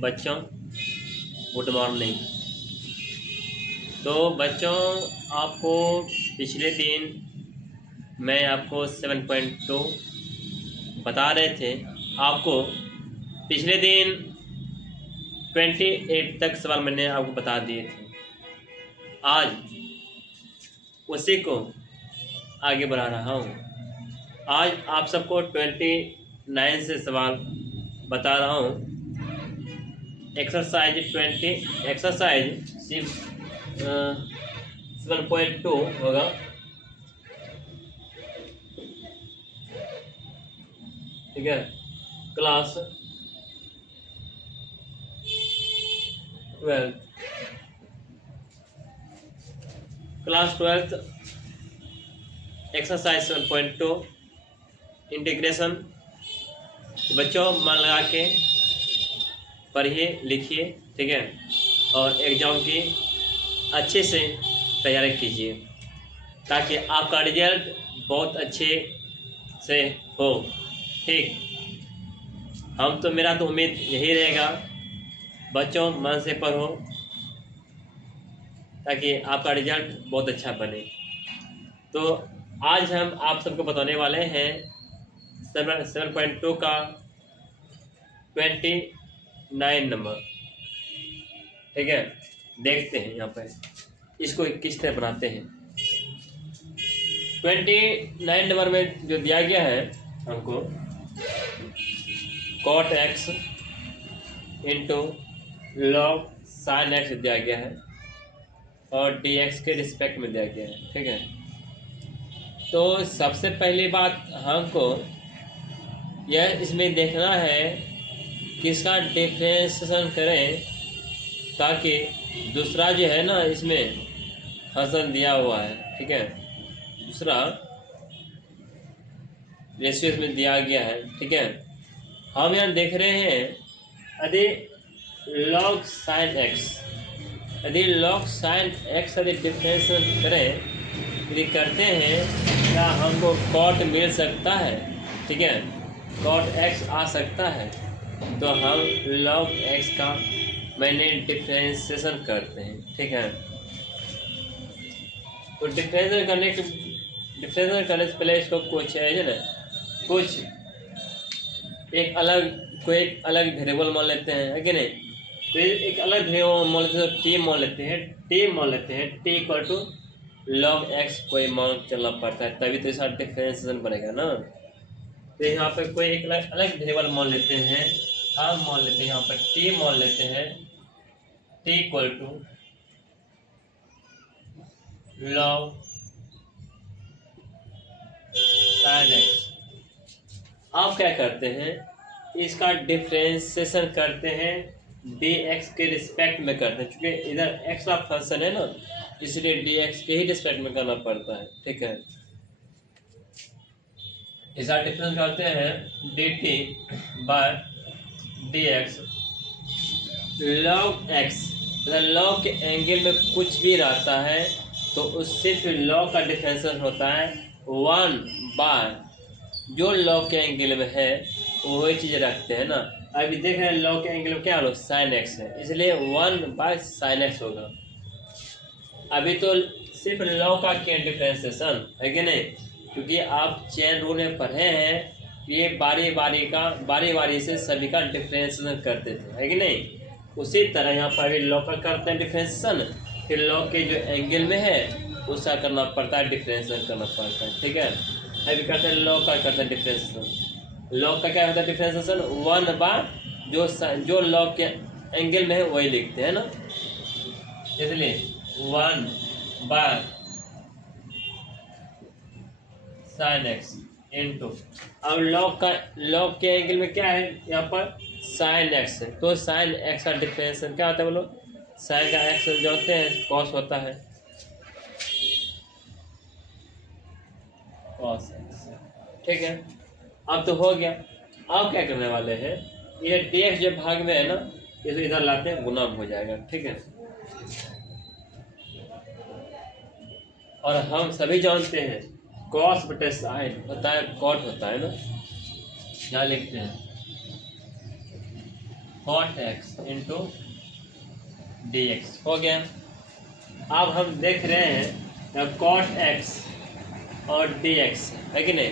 बच्चों, good morning. तो बच्चों, आपको पिछले दिन मैं आपको 7.2 बता रहे थे। आपको पिछले दिन 28 तक सवाल मैंने आपको बता दिए थे। आज उसी को आगे बढ़ा रहा हूँ। आज आप सबको 29 से सवाल बता रहा हूँ। एक्सरसाइज 7.2 होगा। ठीक है, क्लास 12 एक्सरसाइज 7.2 इंटीग्रेशन। बच्चों मन लगा के पढ़िए, लिखिए, ठीक है, और एग्ज़ाम की अच्छे से तैयारी कीजिए ताकि आपका रिजल्ट बहुत अच्छे से हो। ठीक, मेरा तो उम्मीद यही रहेगा। बच्चों मन से पढ़ो ताकि आपका रिजल्ट बहुत अच्छा बने। तो आज हम आप सबको बताने वाले हैं 7.2 का 29 नंबर। ठीक है, देखते हैं यहाँ पर इसको किस तरह बनाते हैं। 29 नंबर में जो दिया गया है हमको cot x into log sin x दिया गया है और dx के रिस्पेक्ट में दिया गया है। ठीक है, तो सबसे पहली बात हमको यह इसमें देखना है कि इसका डिफरेंशिएशन करें ताकि दूसरा जो है ना इसमें फंक्शन दिया हुआ है। ठीक है, दूसरा रेशियो इसमें दिया गया है। ठीक है, हम यहाँ देख रहे हैं यदि log sin x, यदि log sin x यदि डिफरेंशिएशन करें, यदि करते हैं क्या हमको cot मिल सकता है। ठीक है, cot x आ सकता है, तो हम log x का मैंने डिफरेंशिएशन करते हैं। ठीक है, तो डिफरेंशिएशन करने से पहले इसको कुछ है ना, कुछ एक अलग वेरिएबल मान लेते हैं, है कि नहीं। तो एक अलग वेरिएबल मान लेते हैं, टी मान लेते हैं, t equal to log x कोई मान चलना पड़ता है तभी तो इसका डिफरेंशिएशन बनेगा ना। तो यहाँ पे कोई एक अलग वेरिएबल मान लेते हैं, हम मान लेते हैं यहाँ पर टी मान लेते हैं, t equal to log sine x. आप क्या करते हैं, इसका डिफरेंशिएशन करते हैं dx के रिस्पेक्ट में करते हैं, क्योंकि इधर x का फंक्शन है ना, इसलिए dx के ही रिस्पेक्ट में करना पड़ता है। ठीक है, इसका डिफरेंस करते हैं dt by dx log x। अगर log के एंगल में कुछ भी रहता है तो उससे फिर log का डिफरेंशिएशन होता है 1 बाय जो log के एंगल में है वही चीज़ रखते हैं ना। अभी देख रहे हैं log के एंगल में क्या हो, साइन एक्स है, इसलिए 1 बाय साइन एक्स होगा। अभी तो सिर्फ log का क्या डिफरेंशिएशन है कि नहीं, क्योंकि आप चेन रूल में पढ़े हैं, ये बारी बारी से सभी का डिफरेंशिएशन करते थे, है कि नहीं। उसी तरह यहाँ पर भी log का करते हैं डिफरेंशिएशन, फिर log के जो एंगल में है उसका करना पड़ता है, डिफरेंशिएशन करना पड़ता है। ठीक है, अभी करते हैं log का, करते हैं डिफरेंशिएशन। log का क्या होता है डिफरेंशिएशन, 1 बाय जो log के एंगल में है वही लिखते हैं ना, इसलिए 1 बाय साइन एक्स इंटू, अब log के एंगल में क्या है यहाँ पर साइन एक्स है, तो साइन एक्स का डिफरेंशिएशन क्या होता है बोलो, साइन का एक्स जानते हैं कॉस होता है, कॉस एक्स। ठीक है, अब तो हो गया। अब क्या करने वाले हैं, ये dx जो भाग में है ना, इसे इधर लाते हैं, गुना हो जाएगा। ठीक है, और हम सभी जानते हैं कॉस बटे साइन होता है, कॉट होता है ना, क्या लिखते हैं cot x into d x हो गया। अब हम देख रहे हैं कॉट एक्स और डी एक्स है कि नहीं।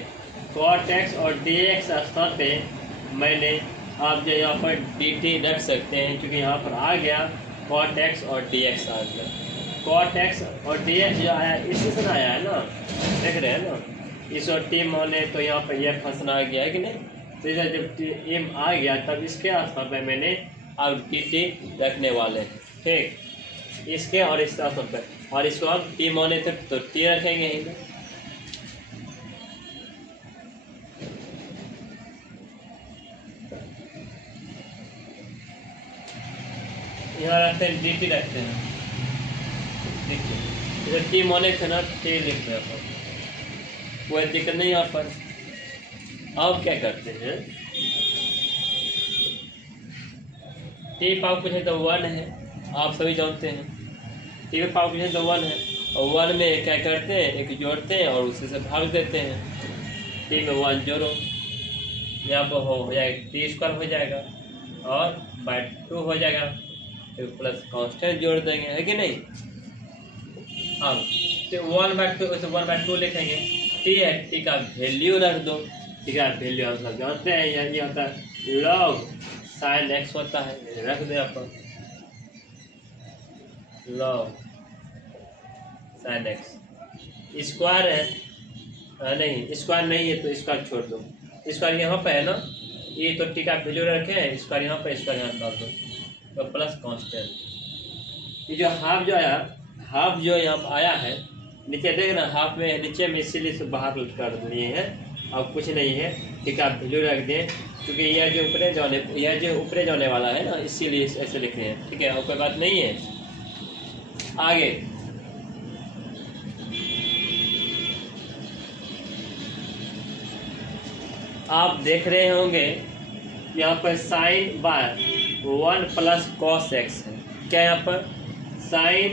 कॉट एक्स और डी एक्स स्थान पे मैंने आप जो यहाँ पर डी टी रख सकते हैं, क्योंकि यहाँ पर आ गया कॉट एक्स और डी एक्स आ गया। कॉट एक्स और डी एक्स जो आया इसी से आया है ना, देख रहे हैं ना, इस और टी माने तो यहाँ पर यह फंसना आ गया है कि नहीं। तो इधर जब एम आ गया तब इसके स्थान पर मैंने अब डी टी रखने वाले हैं, ठीक, इसके और इस स्थान पर, और इसको हम टी माने तो टी रखेंगे ही। यहाँ रखते हैं डी टी रखते हैं, देखिए इधर टी माने थे ना, टी लिख रहे हैं, कोई दिक्कत नहीं यहाँ पर। अब क्या करते हैं, टी पावर पूछे तो 1 है, आप सभी जानते हैं। टी में पावर पूछे तो 1 है, और 1 में क्या करते हैं, एक जोड़ते हैं और उसी से भाग देते हैं। टी में 1 जोड़ो, यहाँ पर हो जाएगा टी स्क्वायर हो जाएगा और बाय 2 हो जाएगा, फिर प्लस कांस्टेंट जोड़ देंगे, है कि नहीं। अब तो 1/2 उसे 1/2 लिखेंगे। टी है, टी का वैल्यू रख दो, टी का वैल्यू हम सब जानते हैं, ये होता है लॉग साइन एक्स होता है, रख दे अपन लॉग साइन एक्स। स्क्वायर है नहीं, स्क्वायर नहीं है तो स्क्वायर छोड़ दो, स्क्वायर यहाँ पे है ना, ये तो टी का वैल्यू रखे, स्क्वायर यहाँ पे, स्क्वायर यहाँ डाल दो, तो प्लस कांस्टेंट। ये जो हाफ जो आया, हाफ जो यहाँ पर आया है नीचे देख ना, हाफ में नीचे में इसीलिए से बाहर कर दिए हैं, अब कुछ नहीं है, ठीक है, वैल्यू रख दें, क्योंकि यह जो ऊपरे जाने वाला है ना, इसीलिए ऐसे लिख रहे हैं, ठीक है, और कोई बात नहीं है। आगे आप देख रहे होंगे यहाँ पर sine by 1 plus cos x है, क्या यहाँ पर sine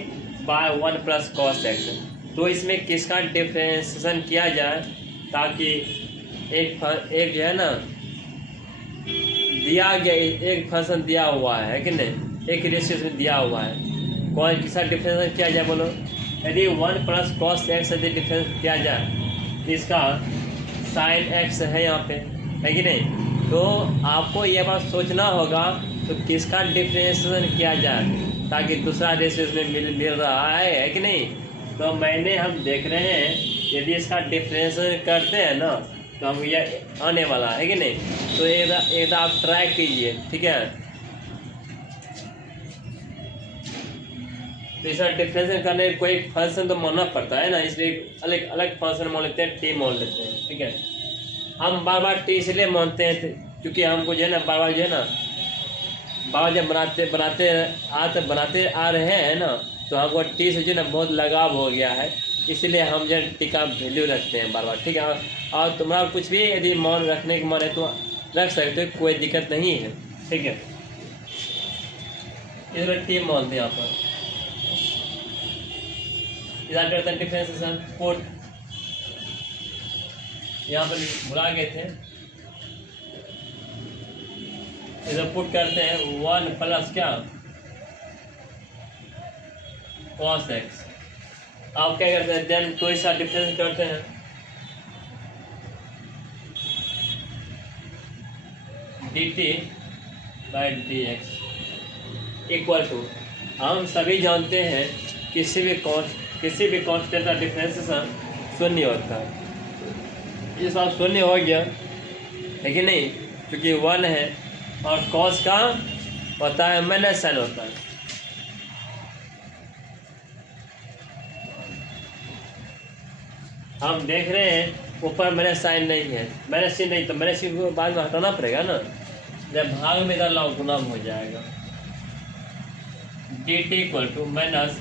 by 1 plus cos x है। तो इसमें किसका डिफ्रेंशिएशन किया जाए, ताकि एक जो है ना दिया गया, एक फंक्शन दिया हुआ है कि नहीं, एक रेशियो में दिया हुआ है, कौन किसका डिफ्रेंशिएशन किया जाए बोलो। यदि 1 प्लस कॉस एक्स यदि डिफ्रेंस किया जाए, इसका साइन एक्स है यहाँ पे, है कि नहीं। तो आपको यह बात सोचना होगा तो किसका डिफ्रेंशिएशन किया जाए ताकि दूसरा रेशियो में मिल रहा है कि नहीं। तो हम देख रहे हैं यदि इसका डिफ्रेंशिएशन करते हैं ना तो हम यह आने वाला है कि नहीं। तो एक आप ट्राई कीजिए, ठीक है। तो इसका डिफ्रेंशिएशन करने कोई फंक्शन तो मानना पड़ता है ना, इसलिए अलग अलग फंक्शन मान लेते हैं, टी मान लेते हैं, ठीक है। हम बार बार टी इसलिए मानते हैं क्योंकि हमको जो है ना बार बार जो है ना बाबा जब बनाते आ रहे हैं ना, तो हमको टी से जो है ना बहुत लगाव हो गया है, इसलिए हम जो टी का वैल्यू रखते हैं बार बार, ठीक है। और तुम्हारा कुछ भी यदि मान रखने की मन है तो रख सकते हो, कोई दिक्कत नहीं है, ठीक है। इसमें टी मान दे यहाँ पर, इधर करते हैं डिफरेंशिएशन पुट, यहाँ पर भुला गए थे, इधर पुट करते हैं 1 प्लस क्या कॉस एक्स। आप क्या करते हैं देन कोई सा डिफरेंस करते हैं, d t by d x equal to, हम सभी जानते हैं किसी भी कांस्टेंट का डिफरेंशिएशन शून्य होता है। ये सब शून्य हो गया है कि नहीं, क्योंकि 1 है और कॉस का होता है माइनस साइन होता है। हम देख रहे हैं ऊपर माइनस साइन नहीं है, माइनस सी नहीं, तो माइनस सी को बाद में हटाना पड़ेगा ना, जब भाग में इधर लाओ गुना हो जाएगा। D t equal to minus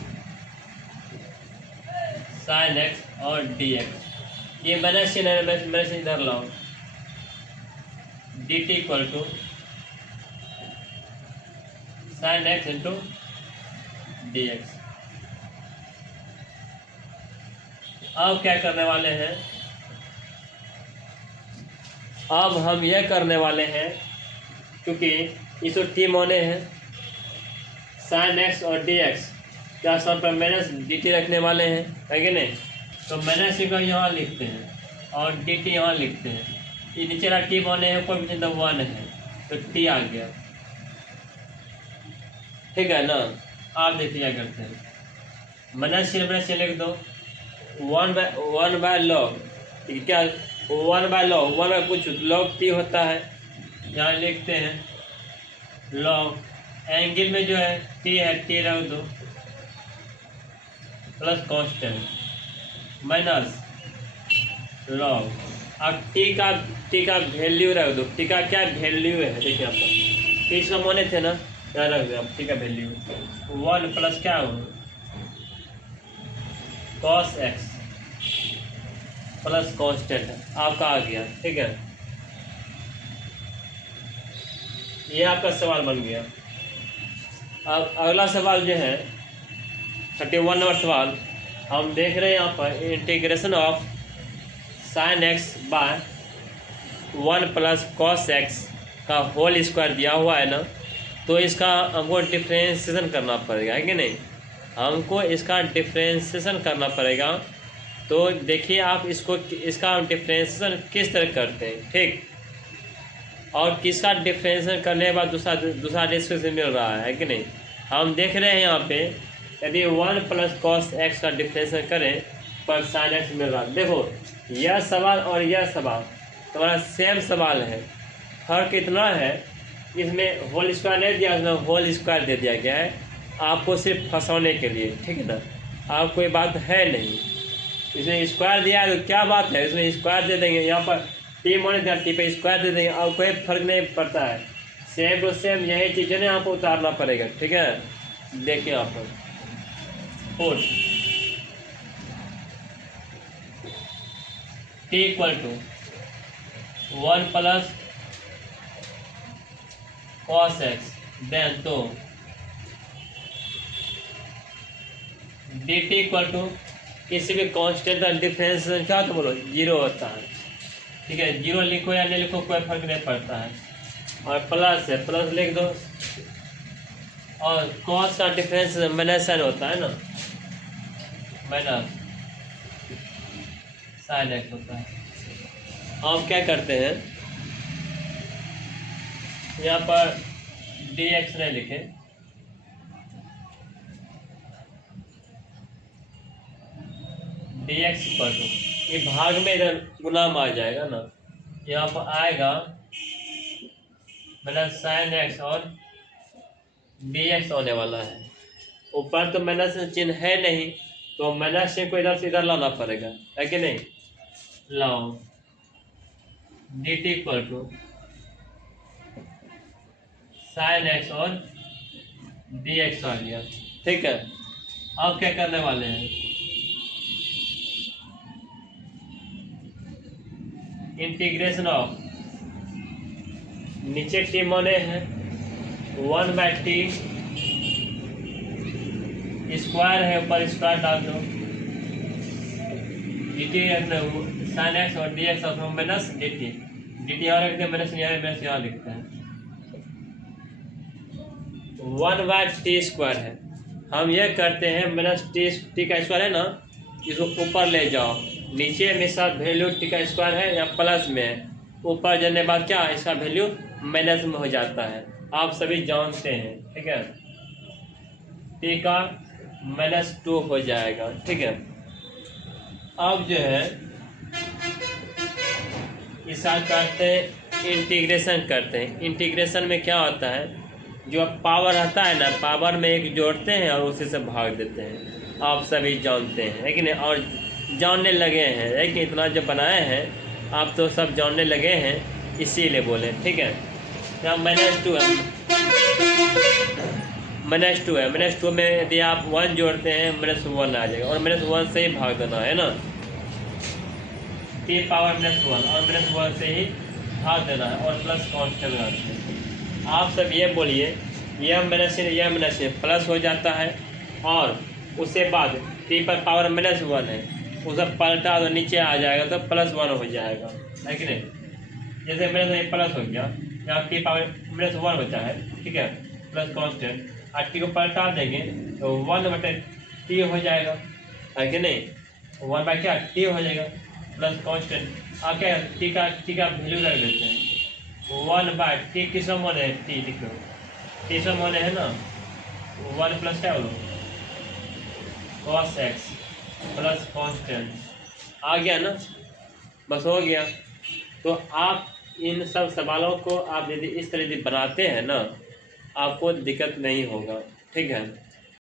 sine x और डी एक्स, ये माइनस सी नहीं, माइनस इधर लाओ, d t equal to sine x into d x. अब क्या करने वाले हैं, अब हम यह करने वाले हैं, क्योंकि इसको टी माने हैं साइन एक्स और डी एक्स, क्या स्थान पर माइनस डी टी रखने वाले हैं, है कि नहीं। तो माइनस को यहाँ लिखते हैं और डी टी यहाँ लिखते हैं। ये नीचे वाला टी माने हैं कोई तो 1 है, तो टी आ गया, ठीक है ना। आप देखिए क्या करते हैं, माइनस से लिख दो 1 बाय लॉग, क्या 1 बाय लॉग, 1 बाय कुछ लॉग टी होता है, यहाँ लिखते हैं लॉग एंगल में जो है टी है, टी रख दो प्लस कांस्टेंट माइनस लॉग। अब टी का वैल्यू रख दो, टी का क्या वैल्यू है देखिए यहाँ पर, टी इसका माने थे ना, यहाँ रख दो टी का वैल्यू 1 प्लस क्या हो कॉस एक्स प्लस कांस्टेंट आपका आ गया, ठीक है। ये आपका सवाल बन गया। अब अगला सवाल जो है 31 नंबर सवाल, हम देख रहे हैं यहाँ पर integration of sine x by 1 plus cos x का होल स्क्वायर दिया हुआ है ना, तो इसका हमको डिफ्रेंशिएशन करना पड़ेगा, है कि नहीं। हमको इसका डिफ्रेंशिएशन करना पड़ेगा। तो देखिए आप इसका डिफ्रेंशिएशन किस तरह करते हैं, ठीक, और किसका डिफ्रेंशिएशन करने के बाद दूसरा डिफ्रेंशिएशन मिल रहा है कि नहीं। हम देख रहे हैं यहाँ पे यदि 1 प्लस कॉस एक्स का डिफ्रेंशिएशन करें पर साइन एक्स मिल रहा है। देखो यह सवाल और यह सवाल तुम्हारा सेम सवाल है, फर्क इतना है इसमें होल स्क्वायर नहीं दिया, इसमें होल स्क्वायर दे दिया गया है आपको सिर्फ फंसाने के लिए, ठीक है ना। आप कोई बात है नहीं, इसमें स्क्वायर दिया है तो क्या बात है, इसमें स्क्वायर दे देंगे, यहाँ पर टी माने दिया टी पे स्क्वायर दे देंगे और कोई फर्क नहीं पड़ता है, सेम टू सेम यही चीज़ें ना आपको उतारना पड़ेगा, ठीक है। देखिए यहाँ पर for t equal to 1 plus cos x then तो डी टी इक्वल टू किसी भी कांस्टेंट का डिफरेंस क्या तो बोलो 0 होता है, ठीक है। 0 लिखो या नहीं लिखो कोई फर्क नहीं पड़ता है, और प्लस है प्लस लिख दो, और कॉस का डिफरेंस माइनस साइन होता है ना, माइनस साइन एक्स होता है। हम क्या करते हैं यहाँ पर डी एक्स नहीं लिखे, डी एक्स इक्वल टू ये भाग में इधर गुना में आ जाएगा ना, यहाँ पर आएगा माइनस साइन एक्स और डी एक्स होने वाला है। ऊपर तो माइनस चिन्ह है नहीं, तो माइनस चिन्ह को इधर से इधर लाना पड़ेगा, है कि नहीं। लाओ d t equal to sine x और डी एक्स आ गया, ठीक है। अब क्या करने वाले हैं, इंटीग्रेशन ऑफ नीचे टी माने हैं 1 बाय टी स्क्वायर है, ऊपर स्क्वायर डाल दो, डी टी साइन एक्स और d x minus D T यहाँ रखते हैं, माइनस यहाँ लिखते हैं 1 बाय टी स्क्वायर है। हम ये करते हैं माइनस टी का स्क्वायर है ना, इसको ऊपर ले जाओ, नीचे में सब वैल्यू टी का स्क्वायर है या प्लस में है, ऊपर जाने के बाद क्या इसका वैल्यू माइनस में हो जाता है, आप सभी जानते हैं, ठीक है। टी का -2 हो जाएगा, ठीक है। अब जो है इसका करते हैं इंटीग्रेशन करते हैं। इंटीग्रेशन में क्या होता है, जो पावर आता है ना, पावर में एक जोड़ते हैं और उसी से भाग देते हैं, आप सभी जानते हैं, है कि नहीं, और जानने लगे हैं, है कि इतना जो बनाए हैं आप तो सब जानने लगे हैं, इसीलिए बोले, ठीक है। यहाँ -2 है, -2 है, -2 में यदि आप 1 जोड़ते हैं -1 आ जाएगा, और -1 से ही भाग देना है ना, टी पावर -1 और -1 से ही भाग देना है, और प्लस कांस्टेंट लगाते हैं। आप सब ये बोलिए यह माइनस प्लस हो जाता है, और उसके बाद टी पर पावर -1 है, उसे पलटा तो नीचे आ जाएगा तो +1 हो जाएगा, है कि नहीं। जैसे मेरे से प्लस हो गया यहाँ टी पावर -1 बचा है, ठीक है, प्लस कांस्टेंट, और टी को पलटा देंगे तो 1/t हो जाएगा, है कि नहीं, 1 क्या टी हो जाएगा प्लस कांस्टेंट। क्या टी का वैल्यू रख देते हैं 1/t, किस में होने है टी, लिखो टी में होने है ना, 1 प्लस क्या बोलो cos x प्लस कांस्टेंट, आ गया ना, बस हो गया। तो आप इन सब सवालों को आप यदि इस तरह से बनाते हैं ना, आपको दिक्कत नहीं होगा, ठीक है।